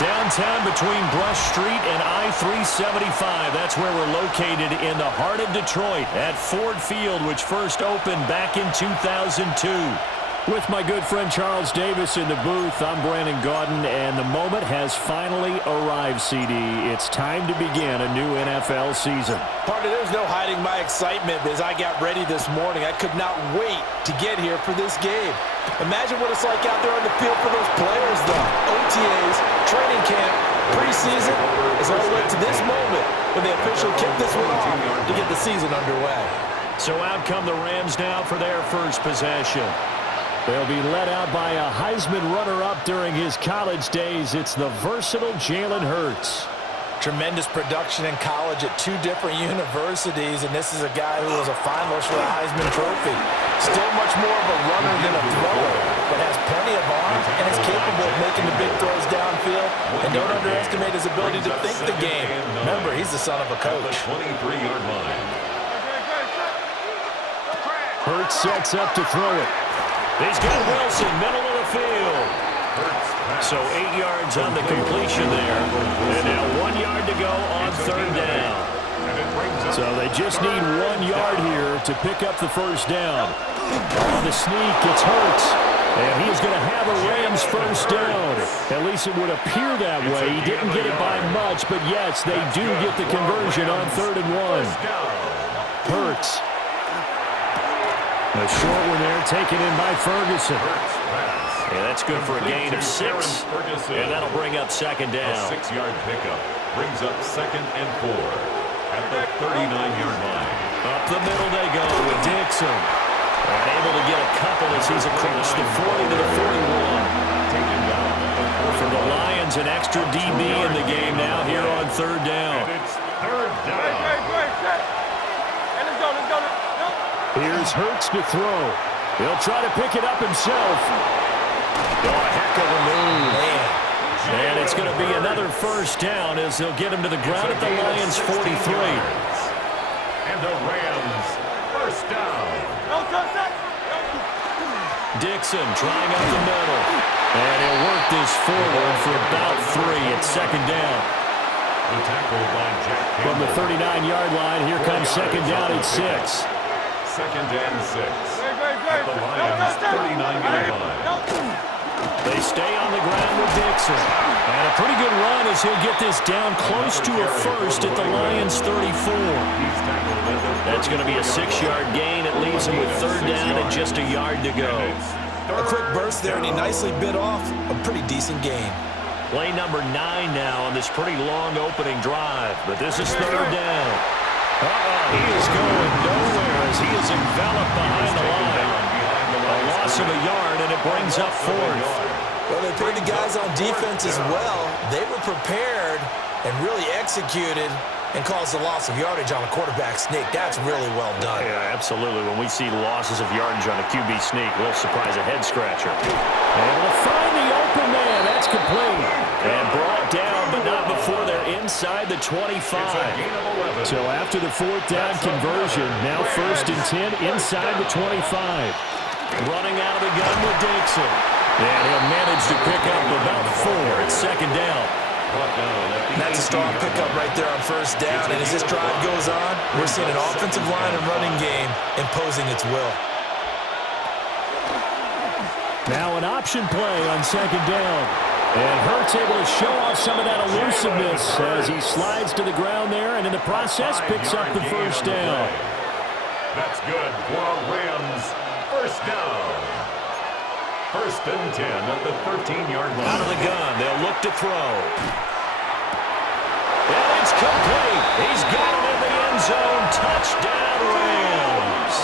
Downtown between Brush Street and I-375. That's where we're located in the heart of Detroit at Ford Field, which first opened back in 2002. With my good friend Charles Davis in the booth, I'm Brandon Gaudin, and the moment has finally arrived, CD. It's time to begin a new NFL season. Partner, there's no hiding my excitement as I got ready this morning. I could not wait to get here for this game. Imagine what it's like out there on the field for those players, though. OTAs, training camp, preseason, it's all led to this moment when they officially kick this one off to get the season underway. So out come the Rams now for their first possession. They'll be led out by a Heisman runner-up during his college days. It's the versatile Jalen Hurts. Tremendous production in college at two different universities, and this is a guy who was a finalist for the Heisman Trophy. Still much more of a runner than a thrower, but has plenty of arm and is capable of making the big throws downfield. And don't underestimate his ability to think the game. Remember, he's the son of a coach. 23-yard line. Hurts sets up to throw it. He's got Wilson, middle of the field. So 8 yards on the completion there. And now 1 yard to go on third down. So they just need 1 yard here to pick up the first down. On the sneak, it's Hurts. And he's going to have a Rams first down. At least it would appear that way. He didn't get it by much, but yes, they do get the conversion on 3rd and 1. Hurts. A short one there, taken in by Ferguson. Yeah, that's good for a gain of 6. And that'll bring up second down. A 6-yard pickup brings up 2nd and 4 at the 39-yard line. Up the middle they go with Dixon. And able to get a couple as he's across the 40 to the 41. Taken down. For the Lions, an extra DB in the game now here on 3rd down. And it's 3rd down. Here's Hurts to throw. He'll try to pick it up himself. Oh, a heck of a move. Man. And it's going to be another first down as they'll get him to the ground at the Lions' 43. And the Rams first down. Dixon trying up the middle. And he'll work this forward for about 3 at second down. The tackle by Jack Campbell. From the 39-yard line, here comes second down at 6. 2nd and 6 at the Lions' 39-yard line. They stay on the ground with Dixon. And a pretty good run as he'll get this down close to a first at the Lions' 34. That's going to be a 6-yard gain. It leaves him with 3rd down and just a yard to go. A quick burst there, and he nicely bit off a pretty decent gain. Play number 9 now on this pretty long opening drive. But this is 3rd down. He is going nowhere as he is enveloped behind the line. A loss of a yard, and it brings up 4th. Well, they paid the guys on defense as well. They were prepared and really executed and caused a loss of yardage on a quarterback sneak. That's really well done. Yeah, absolutely. When we see losses of yardage on a QB sneak, a little surprise, a head-scratcher. Able to find the open man. That's complete. And brought down, but not before they're inside the 25. So after the 4th down conversion, now 1st and 10 inside the 25. Running out of the gun with Dixon. And he'll manage to pick up about 4 at second down. That's a strong pickup right there on 1st down. And as this drive goes on, we're seeing an offensive line and running game imposing its will. Now an option play on 2nd down. And Hurts able to show off some of that elusiveness as he slides to the ground there and in the process picks up the 1st down. That's good for a Rams first down. 1st and 10 at the 13-yard line. Out of the gun, they'll look to throw. And it's complete. He's got it in the end zone. Touchdown, Rams.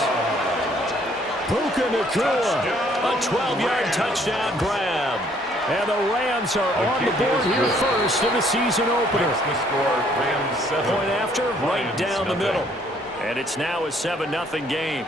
Puka Nacua, a 12-yard touchdown grab. And the Rams are on the board here first in the season opener. The score, Rams 7. Point after, right down the middle. And it's now a 7-0 game.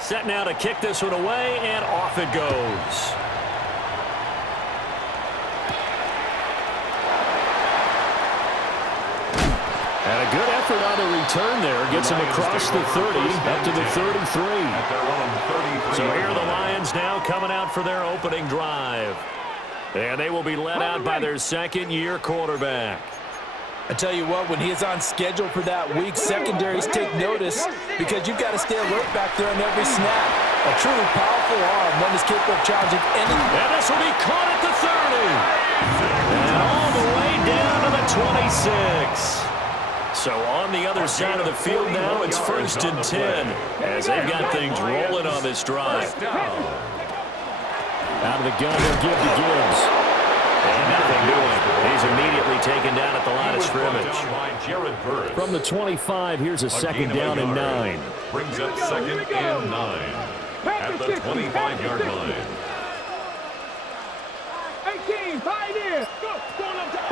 Set now to kick this one away, and off it goes. And a good effort on the return there. Gets him across the 30, up to the 33. So here are the Lions now coming out for their opening drive. And they will be led out by their second-year quarterback. I tell you what, when he is on schedule for that week, secondaries take notice because you've got to stay alert back there on every snap. A truly powerful arm, one is capable of challenging any. And this will be caught at the 30. And all the way down to the 26. So on the other side of the field now, it's 1st and 10 as they've got things rolling on this drive. Out of the gun, they'll give to Gibbs. And nothing doing. He's immediately taken down at the line of scrimmage. From the 25, here's a second down and 9. Brings up 2nd and 9 at the 25-yard line. 18, tight end.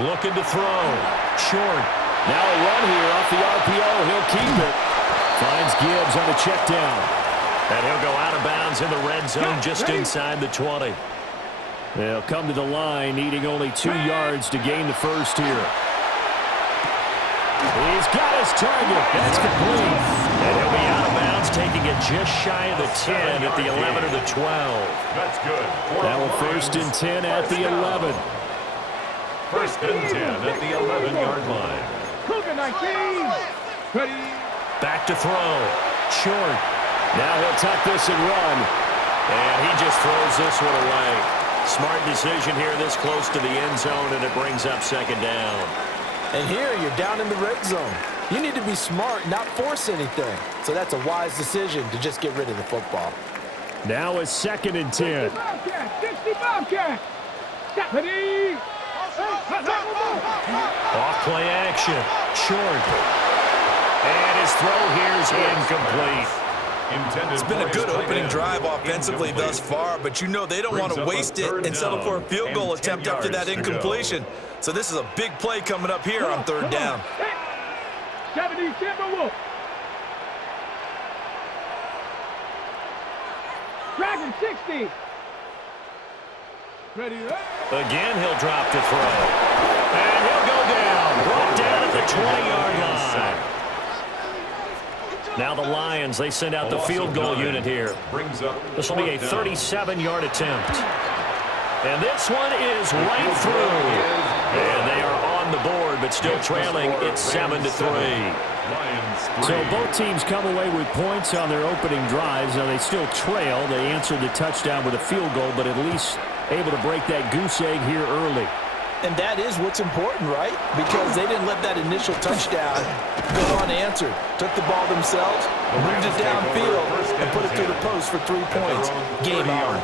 Looking to throw. Short. Now a run here off the RPO. He'll keep it. Finds Gibbs on the check down. And he'll go out of bounds in the red zone just inside the 20. They'll come to the line, needing only 2 yards to gain the first here. He's got his target. That's complete. And he'll be out of bounds, taking it just shy of the 10 at the 11 or the 12. That's good. Now a 1st and 10 at the 11. 1st and 10 at the 11-yard line. Cougar 19. Ready. Back to throw. Short. Now he'll tuck this and run. And he just throws this one away. Smart decision here this close to the end zone, and it brings up 2nd down. And here you're down in the red zone. You need to be smart, not force anything. So that's a wise decision to just get rid of the football. Now it's 2nd and 10. 60 Bobcat. Ready. Off play action. Short. And his throw here is incomplete. It's been a good opening drive offensively thus far, but you know they don't want to waste it and settle for a field goal attempt after that incompletion. So this is a big play coming up here on 3rd down. 70 Timberwolf. Dragon 60. Ready. Again, he'll drop to throw. And he'll go down. Brought down at the 20-yard line. Now the Lions, they send out the field goal unit here. This will be a 37-yard attempt. And this one is right through. And they are on the board, but still trailing. It's 7-3. So both teams come away with points on their opening drives. Now they still trail. They answered the touchdown with a field goal, but at least able to break that goose egg here early. And that is what's important, right? Because they didn't let that initial touchdown go unanswered. Took the ball themselves, moved it downfield, and put it through the post for 3 points. Game on.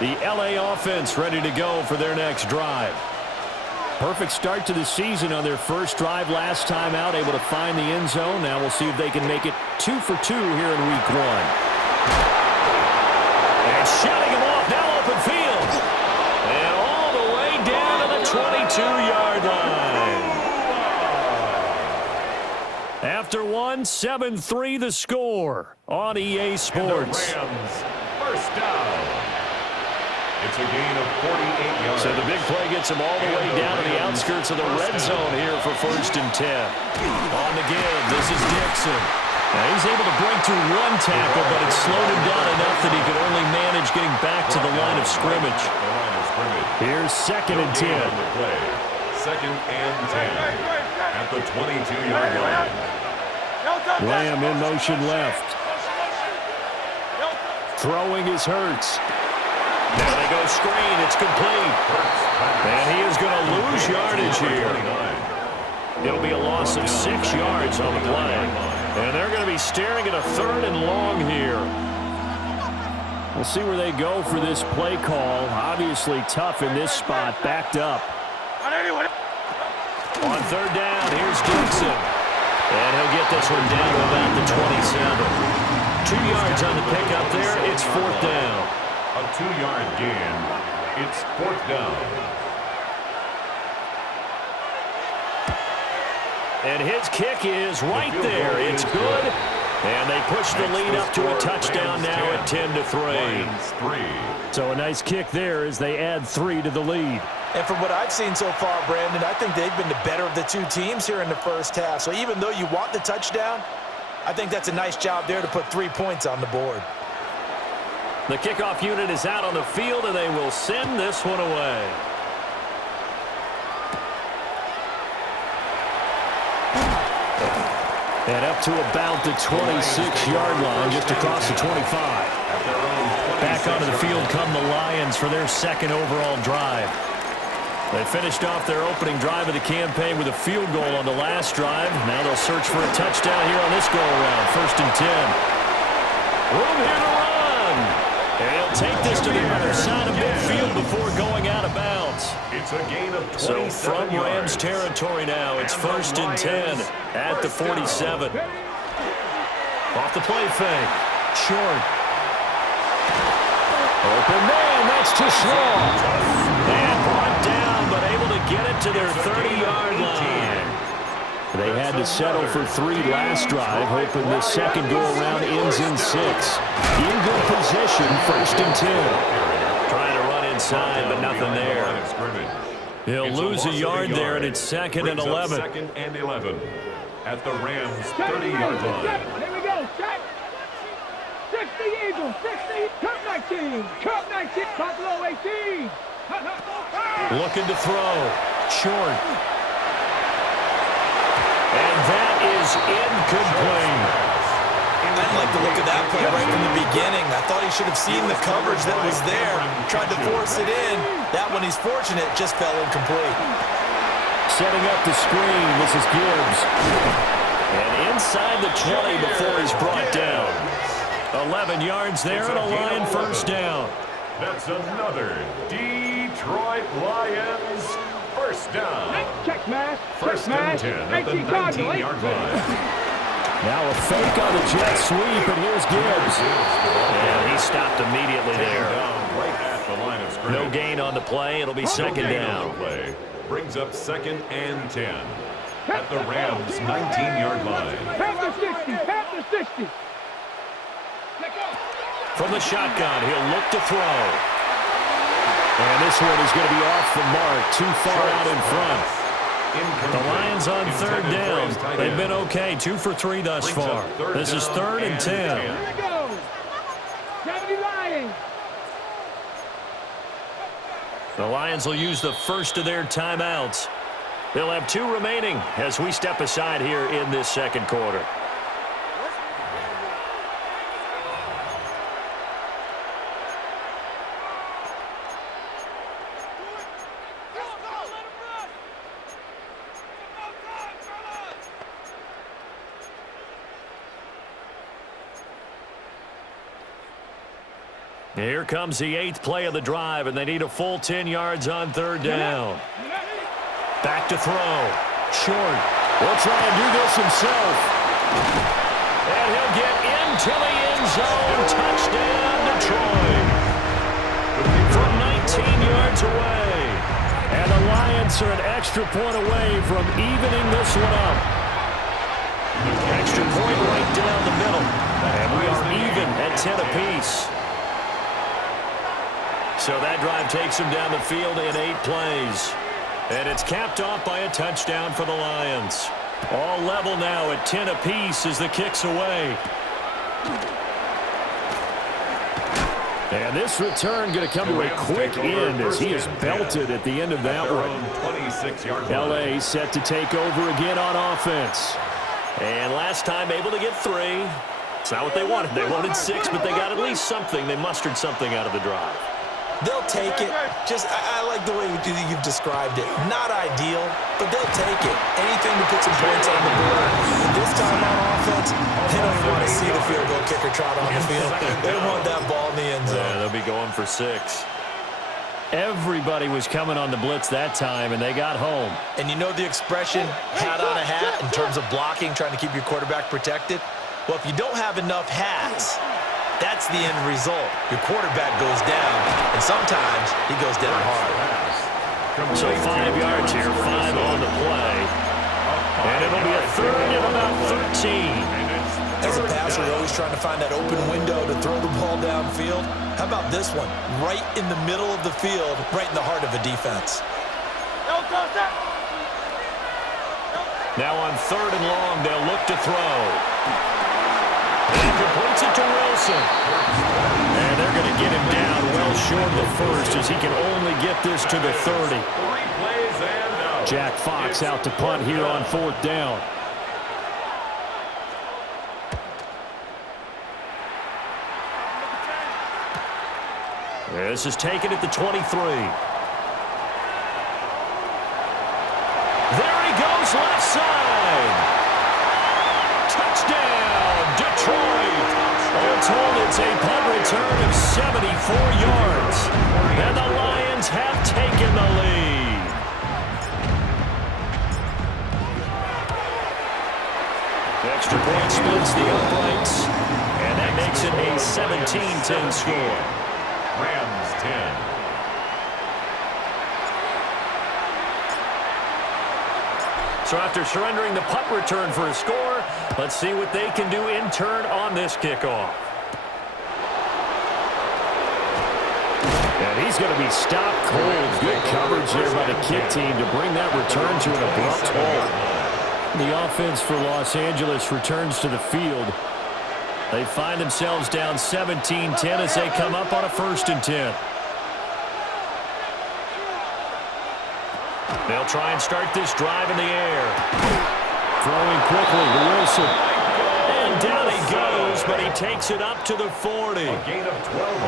The LA offense ready to go for their next drive. Perfect start to the season on their first drive last time out, able to find the end zone. Now we'll see if they can make it 2 for 2 here in week 1. And shutting him off, now open field. And all the way down to the 22-yard line. After 1, 7-3 the score on EA Sports. Rams, 1st down. It's a gain of 48 yards. So the big play gets him all the way down to the outskirts of the red zone here for 1st and 10. On the give, this is Dixon. Now he's able to break through 1 tackle, but it slowed him down enough that he could only manage getting back to the line of scrimmage. Here's 2nd and 10. 2nd and 10 at the 22-yard line. Lamb in motion left. Throwing is Hurts. Now they go screen. It's complete. And he is going to lose yardage here. It'll be a loss of 6 yards on the play. And they're going to be staring at a 3rd and long here. We'll see where they go for this play call. Obviously tough in this spot, backed up. On 3rd down, here's Dixon. And he'll get this one down to about the 27. 2 yards on the pickup there. It's 4th down. A 2-yard gain. It's 4th down. And his kick is right there. It's good. And they push the lead up to a touchdown now at 10-3. So a nice kick there as they add 3 to the lead. And from what I've seen so far, Brandon, I think they've been the better of the two teams here in the first half. So even though you want the touchdown, I think that's a nice job there to put 3 points on the board. The kickoff unit is out on the field, and they will send this one away. And up to about the 26-yard line, just across the 25. Back onto the field come the Lions for their second overall drive. They finished off their opening drive of the campaign with a field goal on the last drive. Now they'll search for a touchdown here on this go-around. 1st and 10. Room here to run. And he'll take this to the other side of midfield before going out of bounds. It's a gain of 27 So from Rams yards. territory now, it's 1st and 10 at the 47. Off the play fake. Short. Open man, that's too small. And brought down, but able to get it to their 30-yard line. They had to settle for 3 last drive, hoping the second go-around ends in 6. In good position, 1st and 10. Trying to run inside, but nothing there. He'll lose a yard there, and it's 2nd and 11. 2nd and 11 at the Rams' 30-yard line. Here we go, set. 60 Eagles, 60, Cup 19, Cup 19, Buffalo 18. Looking to throw. Short. And that is incomplete. I didn't like the look of that play right from the beginning. I thought he should have seen the coverage that was there, tried to force it in. That one, he's fortunate, just fell incomplete. Setting up the screen, this is Gibbs. And inside the 20 before he's brought down. 11 yards there and a Lion first down. That's another Detroit Lions first down. Check smash, check 1st and smash, 10 at the 19-yard line. Now a fake on the jet sweep, and here's Gibbs. And he stopped immediately there. Right at the line of scrimmage. No gain on the play. It'll be second down. Play brings up 2nd and 10 at the Rams' 19-yard line. Pat the 60, pat the 60. From the shotgun, he'll look to throw. And this one is going to be off the mark, too far out in front. The Lions on 3rd down. They've been okay, 2 for 3 thus far. This is 3rd and 10. Here we go. 70 Lions. The Lions will use the first of their timeouts. They'll have 2 remaining as we step aside here in this second quarter. Here comes the 8th play of the drive, and they need a full 10 yards on 3rd down. Back to throw. Short. Will try and do this himself. And he'll get into the end zone. Touchdown, Detroit. From 19 yards away. And the Lions are an extra point away from evening this one up. Extra point right down the middle. And we are even at 10 apiece. So that drive takes him down the field in 8 plays. And it's capped off by a touchdown for the Lions. All level now at 10 apiece as the kick's away. And this return going to come to a quick end as he is belted at the end of that one. L.A. set to take over again on offense. And last time able to get 3. It's not what they wanted. They wanted 6, but they got at least something. They mustered something out of the drive. They'll take it. I like the way you've described it. Not ideal, but they'll take it. Anything to put some points on the board. This time on offense, they don't want to see the field goal kicker trot on the field. They want that ball in the end zone. Yeah, they'll be going for 6. Everybody was coming on the blitz that time, and they got home. And you know the expression, hat on a hat, in terms of blocking, trying to keep your quarterback protected? Well, if you don't have enough hats, that's the end result. Your quarterback goes down, and sometimes he goes down hard. So 5 yards here, 5 on the play. And it'll be a third and about 13. As a passer, you're always trying to find that open window to throw the ball downfield. How about this one? Right in the middle of the field, right in the heart of a defense. Now on third and long, they'll look to throw. He completes it to Wilson. And they're going to get him down well short of the first as he can only get this to the 30. Jack Fox out to punt here on fourth down. This is taken at the 23. There he goes, left side. Touchdown, Detroit. All told, it's a punt return of 74 yards. And the Lions have taken the lead. Extra point splits the uprights. And that makes it a 17-10 score. Rams 10. So after surrendering the punt return for a score, let's see what they can do in turn on this kickoff. And he's going to be stopped cold. Good coverage there by the kick team to bring that return to an abrupt halt. The offense for Los Angeles returns to the field. They find themselves down 17-10 as they come up on a 1st and 10. They'll try and start this drive in the air. Throwing quickly to Wilson. And down he goes, but he takes it up to the 40.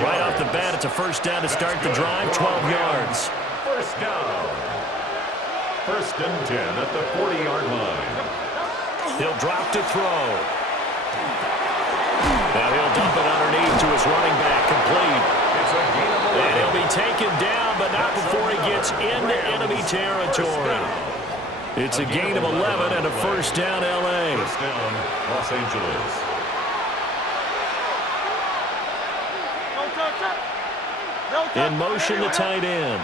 Right off the bat, it's a first down to start the drive, 12 yards. First down. 1st and 10 at the 40-yard line. He'll drop to throw. Now he'll dump it underneath to his running back, complete. And he'll be taken down, but not before he gets into enemy territory. It's a gain of 11 and a first down, L.A. First down, Los Angeles. In motion, the tight end.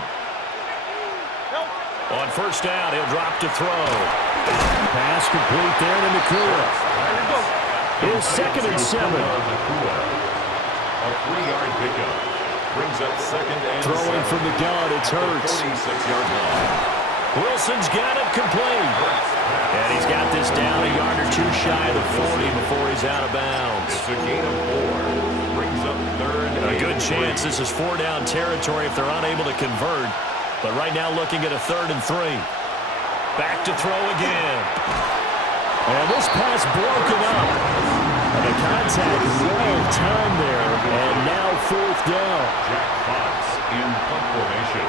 On first down, he'll drop to throw. Pass complete there to Nakua. Here's 2nd and 7. A 3-yard pickup. Brings up 2nd and 7. Throwing from the gun, it's Hurts. 46-yard line. Wilson's got it complete. And he's got this down a yard or two shy of the 40 before he's out of bounds. It's a gain of 4. Brings up 3rd and A good chance this is 4-down territory if they're unable to convert. But right now looking at a 3rd and 3. Back to throw again. And this pass broken up. And the contact well timed there. And now 4th down. Jack Fox in punt formation.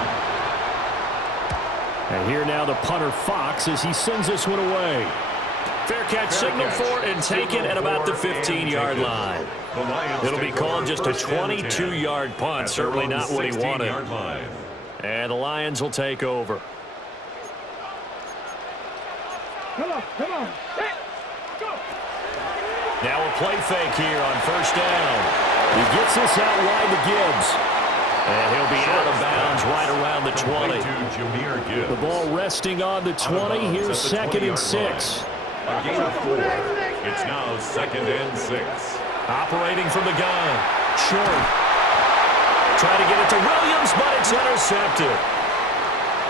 And here now the punter Fox as he sends this one away. Fair catch signaled for and taken at about the 15-yard line. It'll be called just a 22-yard punt. Certainly not what he wanted. And the Lions will take over. Come on. Set. Go. Now a play fake here on first down. He gets this out wide to Gibbs. And he'll be out of bounds right around the 20. The ball resting on the 20. Here's 2nd and 6. A gain of 4. It's now 2nd and 6. Operating from the gun. Short. Trying to get it to Williams, but it's intercepted.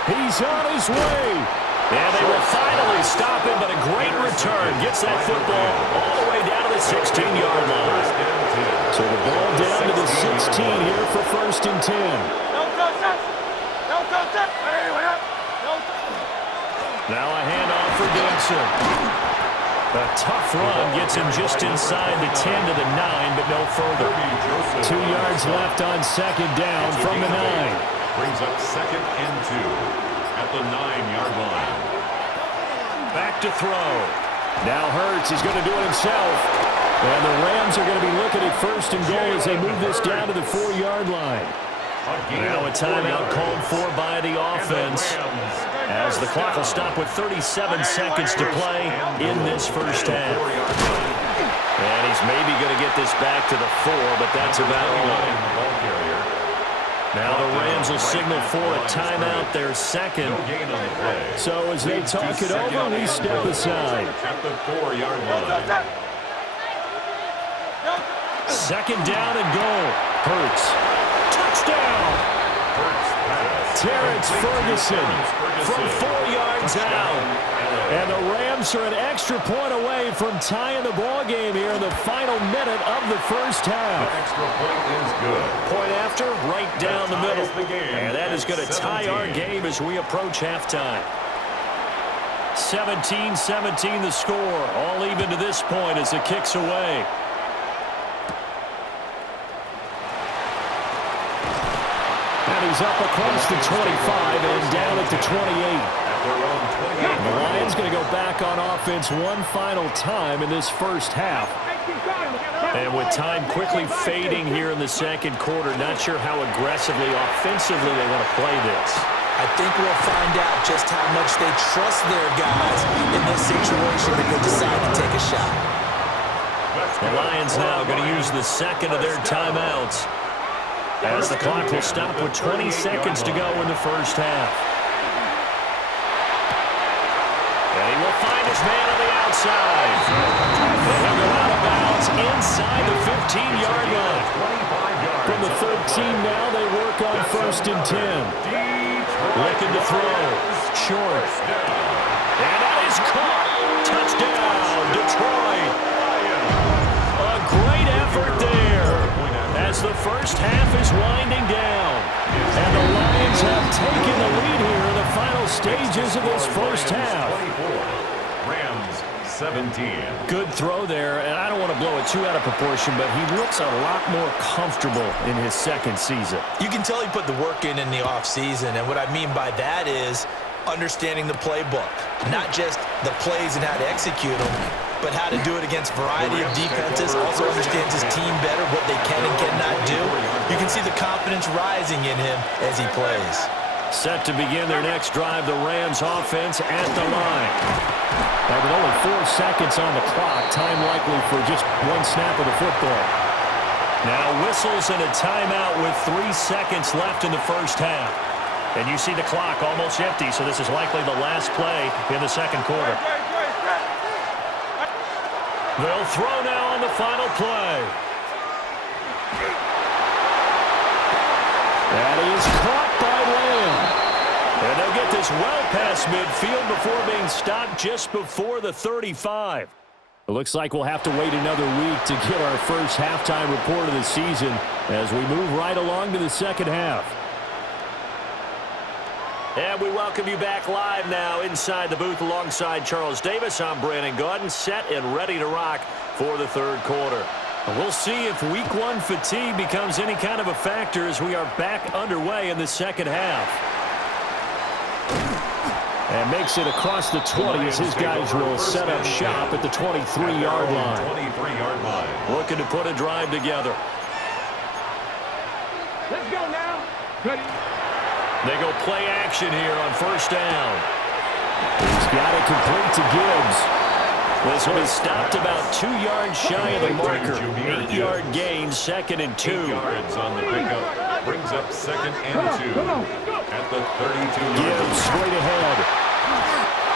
He's on his way. And they will finally stop him, but a great return. Gets that football all the way down to the 16-yard line. So the ball down to the 16 here for 1st and 10. Now a handoff for Dixon. A tough run gets him just inside the 10 to the 9, but no further. 2 yards left on 2nd down from the 9. Brings up 2nd and 2 at the 9-yard line. Back to throw. Now Hurts is going to do it himself. And the Rams are going to be looking at 1st and goal as they move this down to the 4-yard line. Now a timeout called for by the offense as the clock will stop with 37 seconds to play in this first half. And he's maybe going to get this back to the 4, but that's about all. Now the Rams will signal for a timeout, their second. So as they talk it over, we step aside. At the 4-yard line. Second down and goal. Hurts. Touchdown. Terrence Ferguson from 4 yards out. And the Rams are an extra point away from tying the ball game here in the final minute of the first half. The extra point is good. Point after, right down the middle. And that is going to tie our game as we approach halftime. 17-17 the score. All even to this point as the kick's away. And he's up across the 25 and down at the 28. The Lions going to go back on offense one final time in this first half. And with time quickly fading here in the second quarter, not sure how aggressively, offensively they want to play this. I think we'll find out just how much they trust their guys in this situation if they decide to take a shot. The Lions now going to use the second of their timeouts as the clock will stop with 20 seconds to go in the first half. And he will find his man on the outside. And he'll go out of bounds inside the 15-yard line. From the 13 now, they work on 1st and 10. Looking to throw. Short. And that is caught. Touchdown, Detroit. A great effort there as the first half is winding down. And the Lions have taken the lead here in the final stages of this first half. Rams 17. Good throw there, and I don't want to blow it too out of proportion, but he looks a lot more comfortable in his second season. You can tell he put the work in the offseason, and what I mean by that is understanding the playbook, not just the plays and how to execute them, but how to do it against a variety of defenses. Also understands his team better, what they can and cannot do. You can see the confidence rising in him as he plays. Set to begin their next drive, the Rams offense at the line. Now with only 4 seconds on the clock, time likely for just one snap of the football. Now whistles and a timeout with 3 seconds left in the first half. And you see the clock almost empty, so this is likely the last play in the second quarter. They'll throw now on the final play. That is caught by Lamb. And they'll get this well past midfield before being stopped just before the 35. It looks like we'll have to wait another week to get our first halftime report of the season as we move right along to the second half. And we welcome you back live now inside the booth alongside Charles Davis. I'm Brandon Gaudin, set and ready to rock for the third quarter. We'll see if week 1 fatigue becomes any kind of a factor as we are back underway in the second half. And makes it across the 20 as his guys will set up shop at the 23-yard line. Looking to put a drive together. Let's go now. Ready. They go play action here on first down. He's got it complete to Gibbs. This will be stopped about 2 yards shy of the marker. 8-yard gain, 2nd and 2. 8 yards on the pickup. Brings up 2nd and 2 at the 32-yard line. Gibbs straight ahead.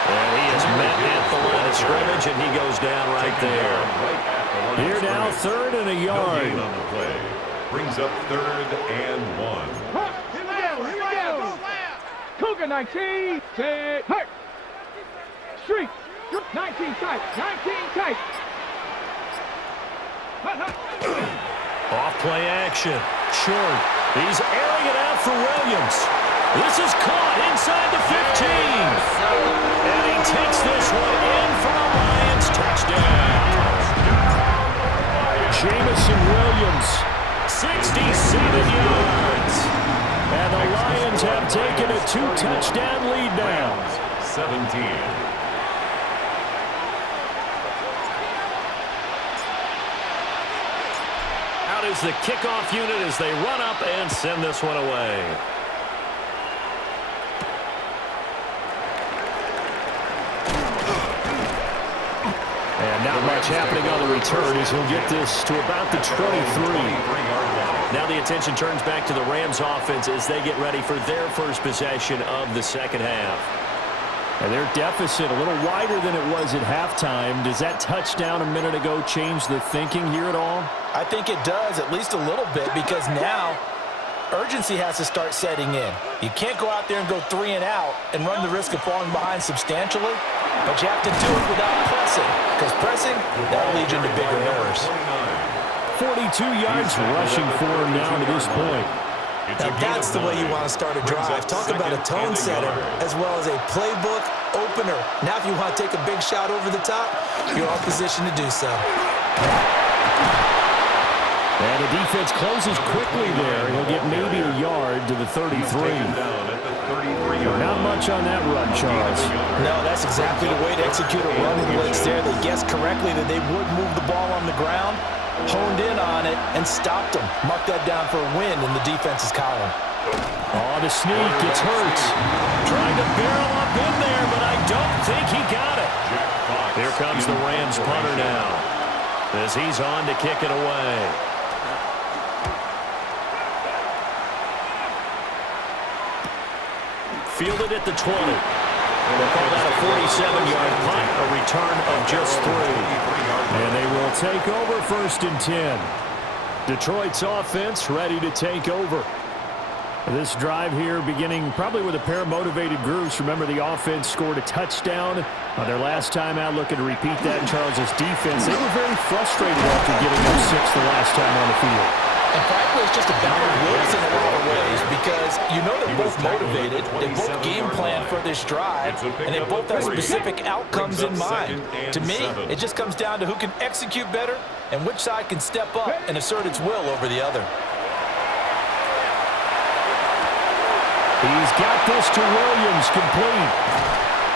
And he is met at the line of scrimmage, and he goes down right there. Here now, 3rd and a yard. No gain on the play. Brings up 3rd and 1. Here we go. Cougar 19. Set. Hurt. Street. 19 tight. 19 tight. Off play action. Short. He's airing it out for Williams. This is caught inside the 15. And he takes this one in for a Lions touchdown. Jamison Williams, 67 yards. And the Lions have taken a 2-touchdown lead now. 17. Out is the kickoff unit as they run up and send this one away. And not much happening on the return as he'll get this to about the 23. Now the attention turns back to the Rams offense as they get ready for their first possession of the second half. And their deficit a little wider than it was at halftime. Does that touchdown a minute ago change the thinking here at all? I think it does, at least a little bit, because now urgency has to start setting in. You can't go out there and go 3 and out and run the risk of falling behind substantially, but you have to do it without pressing, because pressing, that'll lead you into bigger errors. 42 yards rushing for him now to this point. Now that's the way you want to start a drive. Talk about a tone setter as well as a playbook opener. Now if you want to take a big shot over the top, you're in position to do so. And the defense closes quickly there. He'll get maybe a yard to the 33. Not much on that run, Charles. No, that's exactly the way to execute a run blitz there. They guessed correctly that they would move the ball on the ground, honed in on it, and stopped them. Mark that down for a win in the defense's column. Oh, the sneak gets hurt. Trying to barrel up in there, but I don't think he got it. Here comes the Rams punter now as he's on to kick it away. Fielded at the 20. They'll call that a 47-yard punt, a return of just 3. And they will take over 1st and 10. Detroit's offense ready to take over. This drive here beginning probably with a pair of motivated groups. Remember, the offense scored a touchdown their last time out, looking to repeat that in Charles' defense. They were very frustrated after giving up 6 the last time on the field. And frankly, it's just a battle of wills in a lot of ways, because you know they're both motivated, they both game plan for this drive, and they both have specific outcomes in mind. To me, it just comes down to who can execute better and which side can step up and assert its will over the other. He's got this to Williams, complete.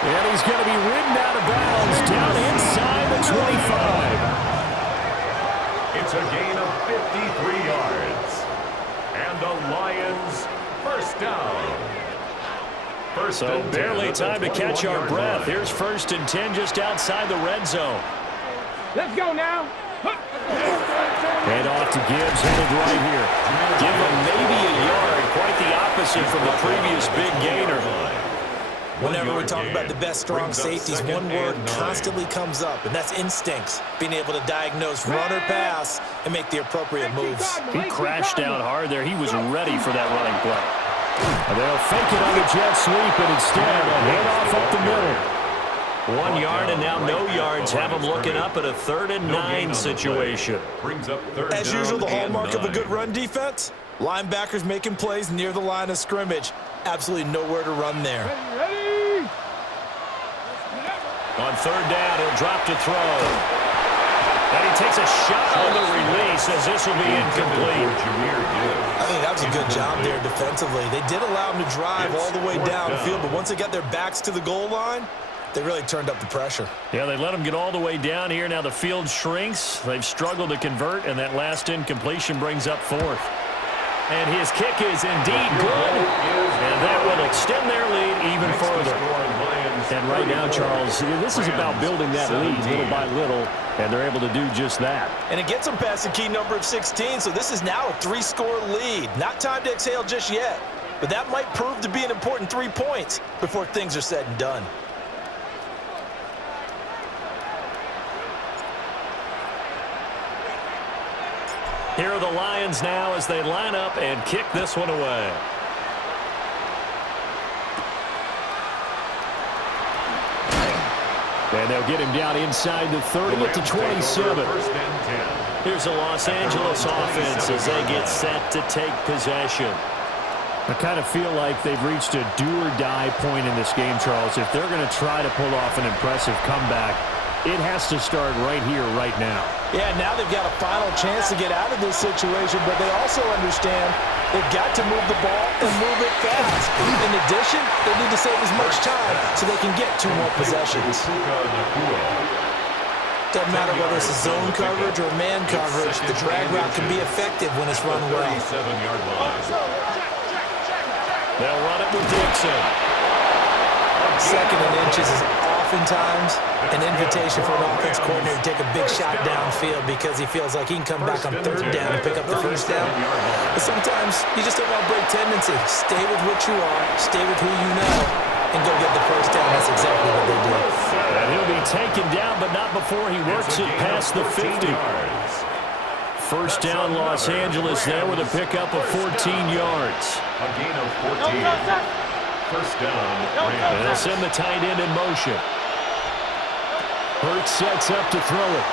And he's going to be ridden out of bounds down inside the 25. It's a gain of 53 yards. And the Lions first down. So barely time to catch our breath. Here's 1st and 10 just outside the red zone. Let's go now. Hand off to Gibbs, headed right here. Give him maybe a yard. Quite the opposite from the previous big gainer. Whenever we talk about the best strong safeties, one word constantly comes up, and that's instincts. Being able to diagnose run or pass and make the appropriate moves. He crashed down hard there. He was ready for that running play. And they'll fake it on the jet sweep, and instead a handoff up the middle. 1 yard and now no yards. Have him looking up at a 3rd and 9 situation. As usual, the hallmark of a good run defense, linebackers making plays near the line of scrimmage. Absolutely nowhere to run there. Ready? On 3rd down, he'll drop to throw. And he takes a shot on the release as this will be incomplete. I think that was a good job there defensively. They did allow him to drive all the way downfield, but once they got their backs to the goal line, they really turned up the pressure. Yeah, they let him get all the way down here. Now the field shrinks. They've struggled to convert, and that last incompletion brings up 4th. And his kick is indeed good, and that will extend their lead even further. And right now, Charles, this is about building that lead little by little, and they're able to do just that. And it gets them past the key number of 16, so this is now a 3-score lead. Not time to exhale just yet, but that might prove to be an important 3 points before things are said and done. Here are the Lions now as they line up and kick this one away. And they'll get him down inside the 30 at the 27. Here's the Los Angeles offense as they get set to take possession. I kind of feel like they've reached a do-or-die point in this game, Charles. If they're going to try to pull off an impressive comeback, it has to start right here, right now. Yeah, now they've got a final chance to get out of this situation, but they also understand they've got to move the ball and move it fast. In addition, they need to save as much time so they can get 2 more possessions. Doesn't matter whether it's a zone coverage or man coverage, the drag route can be effective when it's run well. They'll run it with Dixon. 2nd and inches is oftentimes an invitation for an offense coordinator to take a big shot downfield because he feels like he can come back on third down and pick up the first down. But sometimes you just don't want to break tendency. Stay with what you are, stay with who you know, and go get the first down. That's exactly what they did. And he'll be taken down, but not before he works it past the 50. First down, Los Angeles there with a pickup of 14 yards. A gain of 14. First down, And they'll Rams. send the tight end in motion. Hurts sets up to throw it.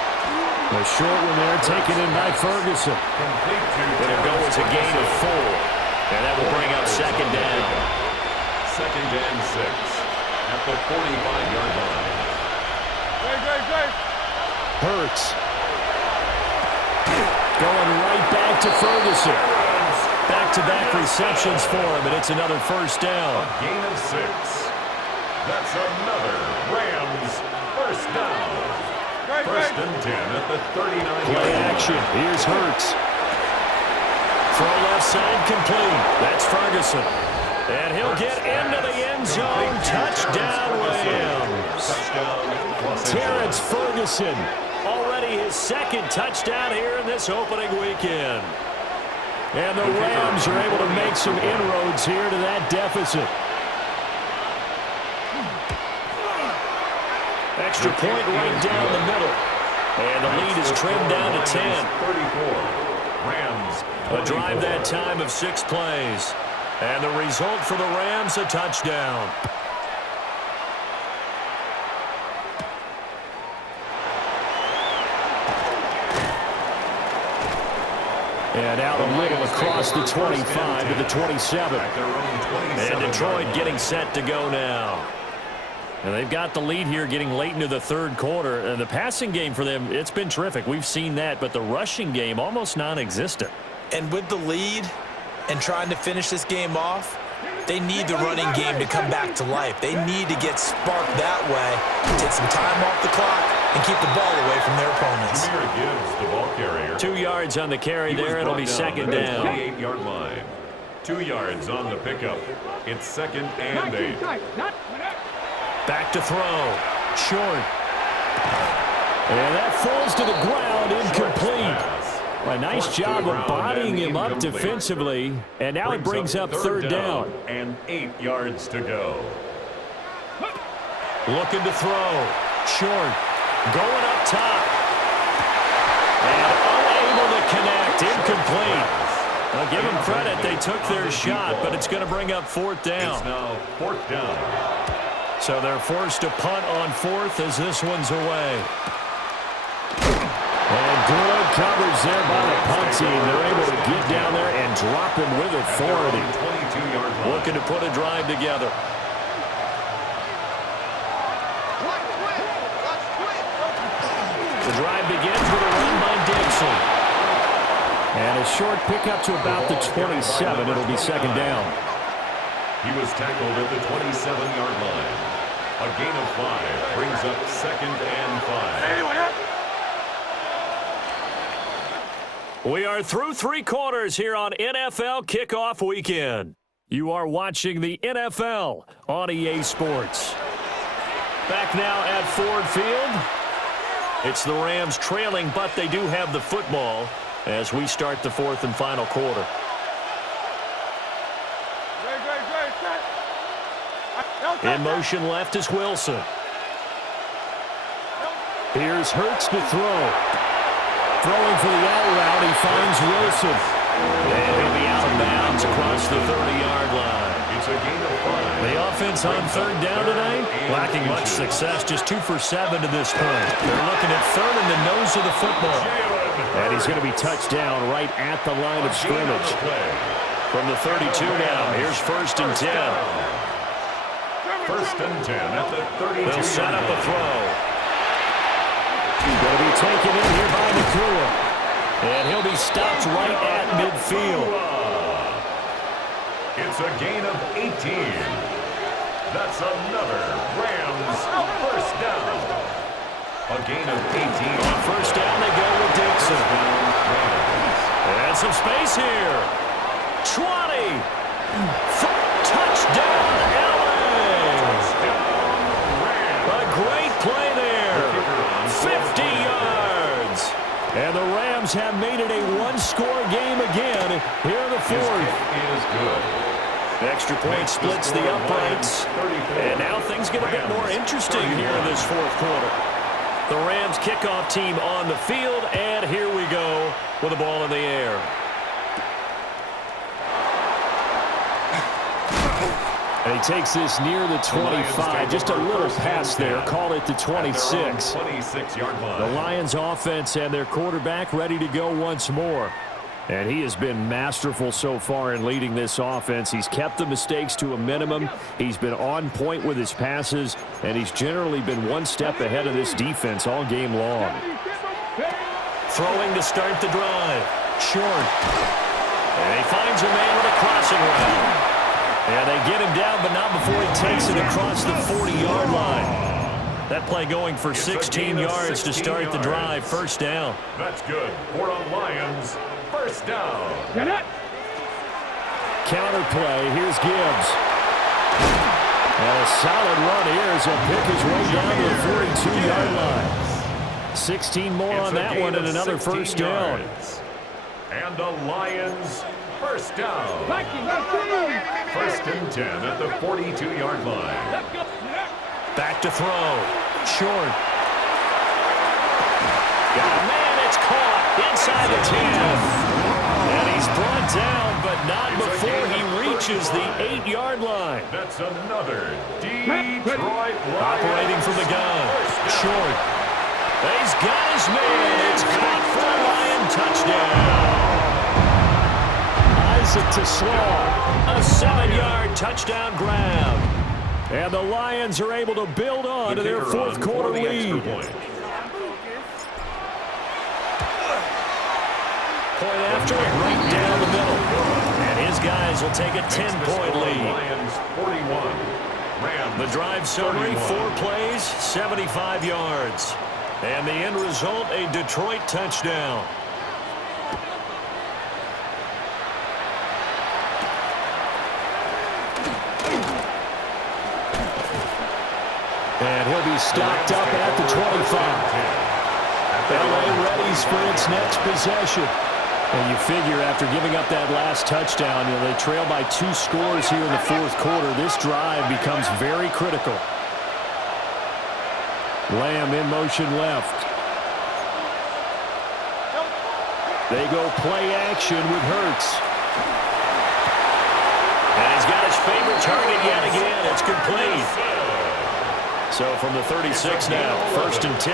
A short one there taken in by Ferguson. Complete to It'll go as a gain of 4. And that will bring up second down. Second and 6 at the 45-yard line. Hurts. Going right back to Ferguson. Back-to-back receptions for him, and it's another first down. A gain of 6. That's another Rams first down. First and 10 at the 39-yard Play line. action. Here's Hurts. Throw left side complete. That's Ferguson. And he'll get into the end zone. Touchdown, Rams. Touchdown, Los Terrence Angeles. Ferguson. Already his second touchdown here in this opening weekend. And the Rams are able to make some inroads here to that deficit. Extra point right down the middle. And the lead is trimmed down to 10. 34. Rams. A drive that time of 6 plays. And the result for the Rams, a touchdown. And out a little across the 25 to the 27. At their own 27 And Detroit getting set to go now. And they've got the lead here getting late into the third quarter. And the passing game for them, it's been terrific. We've seen that. But the rushing game, almost non-existent. And with the lead and trying to finish this game off, they need the running game to come back to life. They need to get sparked that way, take some time off the clock, and keep the ball away from their opponents. Jameer Gibbs, the ball carrier. 2 yards on the carry there. It'll be second down. 28-yard line. 2 yards on the pickup. It's second and 8. Back to throw. Short. And that falls to the ground, incomplete. A nice job of bodying him up defensively. And now it brings up third down. And 8 yards to go. Looking to throw. Short. Going up top. And unable to connect. Incomplete. I'll give them credit. They took their shot, but it's going to bring up fourth down. It's now fourth down. So they're forced to punt on fourth as this one's away. And good coverage there by the punt team. They're able to get down there and drop him with authority. 22-yard line. Looking to put a drive together. The drive begins with a run by Dixon. And a short pickup to about the 27. It'll be second down. He was tackled at the 27-yard line. A gain of 5 brings up second and 5. We are through 3 quarters here on NFL Kickoff Weekend. You are watching the NFL on EA Sports. Back now at Ford Field. It's the Rams trailing, but they do have the football as we start the fourth and final quarter. In motion left is Wilson. Here's Hurts to throw. Throwing for the out route, he finds Wilson. And he'll be out of bounds across the 30-yard line. It's a gain of 5. The offense on third down tonight, lacking much success, just 2 for 7 to this point. They're looking at third in the nose of the football. And he's going to be touched down right at the line of scrimmage. From the 32 now, here's first and 10. First and 10 at the 32. They'll set up a throw. He's going to be taken in here by Nakua. And he'll be stopped right at midfield. It's a gain of 18. That's another Rams first down. A gain of 18. On first down, they go with Dixon. And some space here. 20. Touchdown, LA. A have made it a one-score game again here in the fourth. It is good. Extra point splits the uprights. And now things get a bit more interesting here in this fourth quarter. The Rams kickoff team on the field, and here we go with the ball in the air. And he takes this near the 25. Just a little pass there. Call it the 26. 26-yard line. The Lions offense and their quarterback ready to go once more. And he has been masterful so far in leading this offense. He's kept the mistakes to a minimum. He's been on point with his passes, and he's generally been one step ahead of this defense all game long. Throwing to start the drive. Short. And he finds a man with a crossing route. And they get him down, but not before he takes it across the 40-yard line. That play going for 16 yards to start the drive. First down. That's good for the Lions. First down. Get it. Counter play. Here's Gibbs. And a solid run here as he'll pick his way down to the 42-yard line. 16 more on that one and another first down. And the Lions first down. First and 10 at the 42-yard line. Back to throw. Short. Got a man. It's caught inside the 10. And he's brought down, but not before he reaches the 8-yard line. That's another Detroit Lions. Operating from the gun. Short. He's got his man. It's caught for a Lion touchdown. Isaac to Slaw. A 7-yard touchdown grab. And the Lions are able to build on to their fourth quarter lead. Point after it, right down the middle. And his guys will take a 10-point lead. Lions 41. Rams The drive summary, 4 plays, 75 yards. And the end result, a Detroit touchdown. And he'll be stopped up at the 25. LA readies for its next possession. And you figure after giving up that last touchdown, they trail by 2 scores here in the fourth quarter. This drive becomes very critical. Lamb in motion left. They go play action with Hurts. And he's got his favorite target yet again. It's complete. So from the 36 now, first and 10.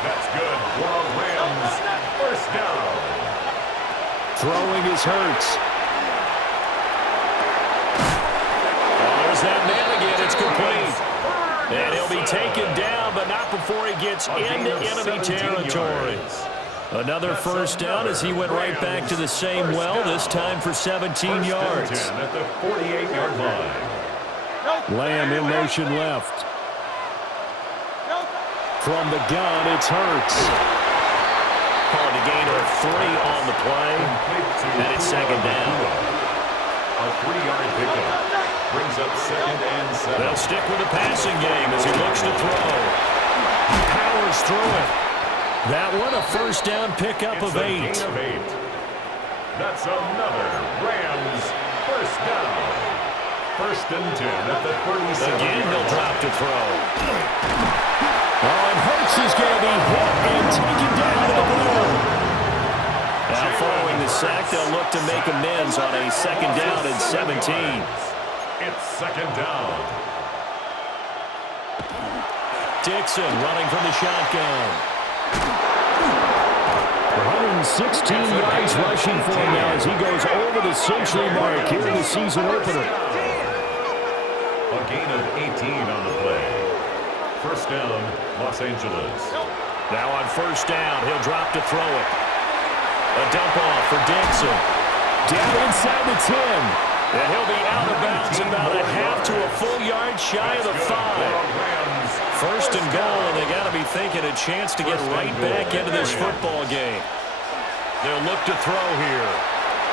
That's good for the Rams. First down. Throwing is Hurts. Oh, there's that man again. It's complete. And he'll be taken down, but not before he gets into enemy territory. Another first down as he went right back to the same well, this time for 17 yards. At the 48-yard line. Lamb in motion left. From the gun, it's Hurts. Calling a gain of 3 on the play. And it's second down. A 3-yard pickup brings up second and 7. They'll stick with the passing game as he looks to throw. Powers through it. That one a first down pickup of 8. Gain of 8. That's another Rams first down. First and 10 at the 37. Again, he'll drop to throw. Oh, and Hurts is going to be hit and taken down to the ground. Now following the sack, they'll look to make amends on a second down and 17. It's second down. Dixon running from the shotgun. 116 yards rushing for him now as he goes over the century mark here in the season opener. A gain of 18 on the play. First down, Los Angeles. Now on first down, he'll drop to throw it. A dump off for Dixon. Down inside the 10. And he'll be out of bounds about a half to a full yard shy of the 5. First and goal, and they got to be thinking a chance to get right back into this football game. They'll look to throw here.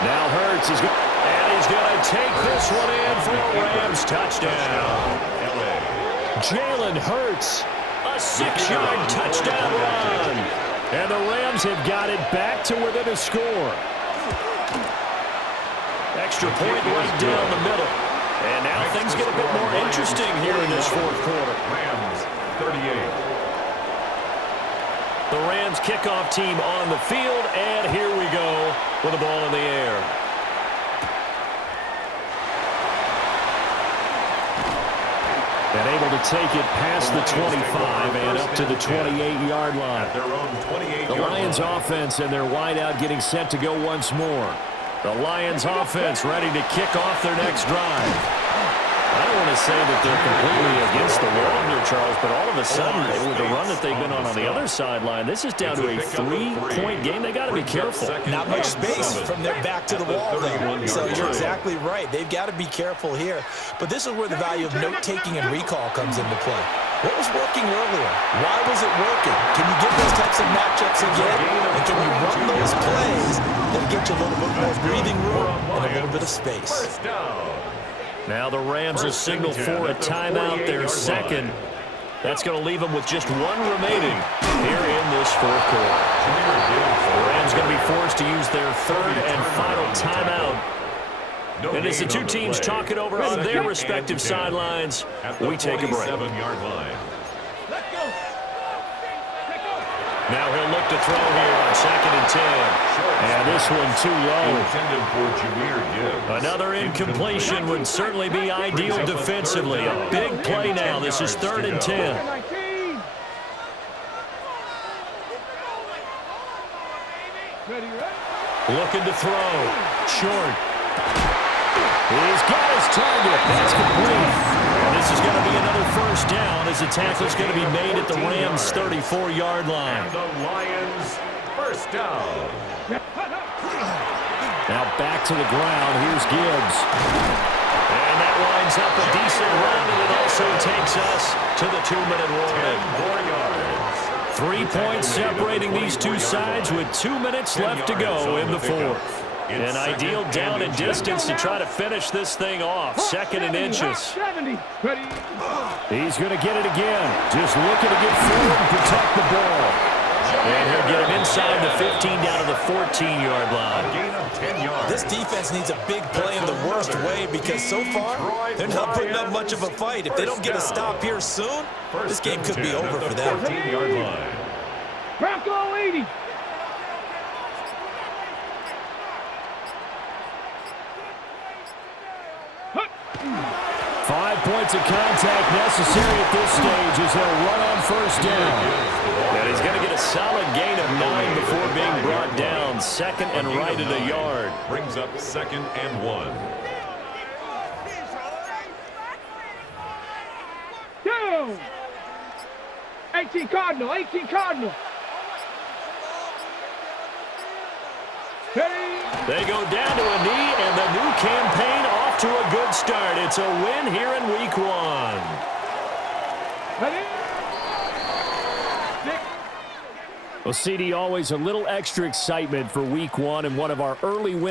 Now Hurts is going, and he's going to take this one in for a Rams touchdown. Jalen Hurts. A 6-yard touchdown run. And the Rams have got it back to within a score. Extra point right down the middle. And now things get a bit more interesting here in this fourth quarter. Rams 38. The Rams kickoff team on the field, and here we go with the ball in the air. And able to take it past the 25 and up to the 28-yard line. Their own 28-yard The Lions offense and their wideout getting set to go once more. The Lions offense ready to kick off their next drive. I don't want to say that they're completely against the wall here, Charles, but all of a sudden, with the run that they've been on the other sideline, this is down to a 3-point game. They got to be careful. Not much space from their back to the wall there. So you're exactly right. They've got to be careful here. But this is where the value of note-taking and recall comes into play. What was working earlier? Why was it working? Can you get those types of matchups again? And can you run those plays that get you a little bit more breathing room and a little bit of space? First down. Now the Rams will signal for a timeout, their second. That's going to leave them with just one remaining here in this fourth quarter. The Rams going to be forced to use their third and final timeout. And as the two teams talk it over on their respective sidelines, we take a break. 47-yard line. Now he'll look to throw here on 2nd and 10. And this one too low. Intended for Jameer Gibbs. Another incompletion would certainly be ideal defensively. A big play now. This is 3rd and 10. Looking to throw. Short. He's got his target. That's complete. And this is going to be another first down as the tackle's going to be made at the Rams' 34-yard line. And the Lions first down. Now back to the ground. Here's Gibbs. And that winds up a decent run, and it also takes us to the 2-minute warning. 10 more yards. 3 points separating these two sides with 2 minutes left to go in the fourth. An ideal down and distance to try to finish this thing off. 2nd and inches. He's going to get it again. Just looking to get forward and protect the ball. And he'll get him inside the 15 down to the 14-yard line. Gain of 10 yards. This defense needs a big play in the worst way because so far, they're not putting up much of a fight. If they don't get a stop here soon, this game could be over for them. 14-yard line. Bronco 80. Five points of contact necessary at this stage as they'll run on first down. And he's going to get a solid gain of 9 before being brought down. 2nd and right at a yard. Brings up 2nd and 1. Down. 18 Cardinal, 18 Cardinal. They go down to a knee, and the new campaign off to a good start. It's a win here in Week 1. Well, CD, always a little extra excitement for Week 1 and one of our early wins.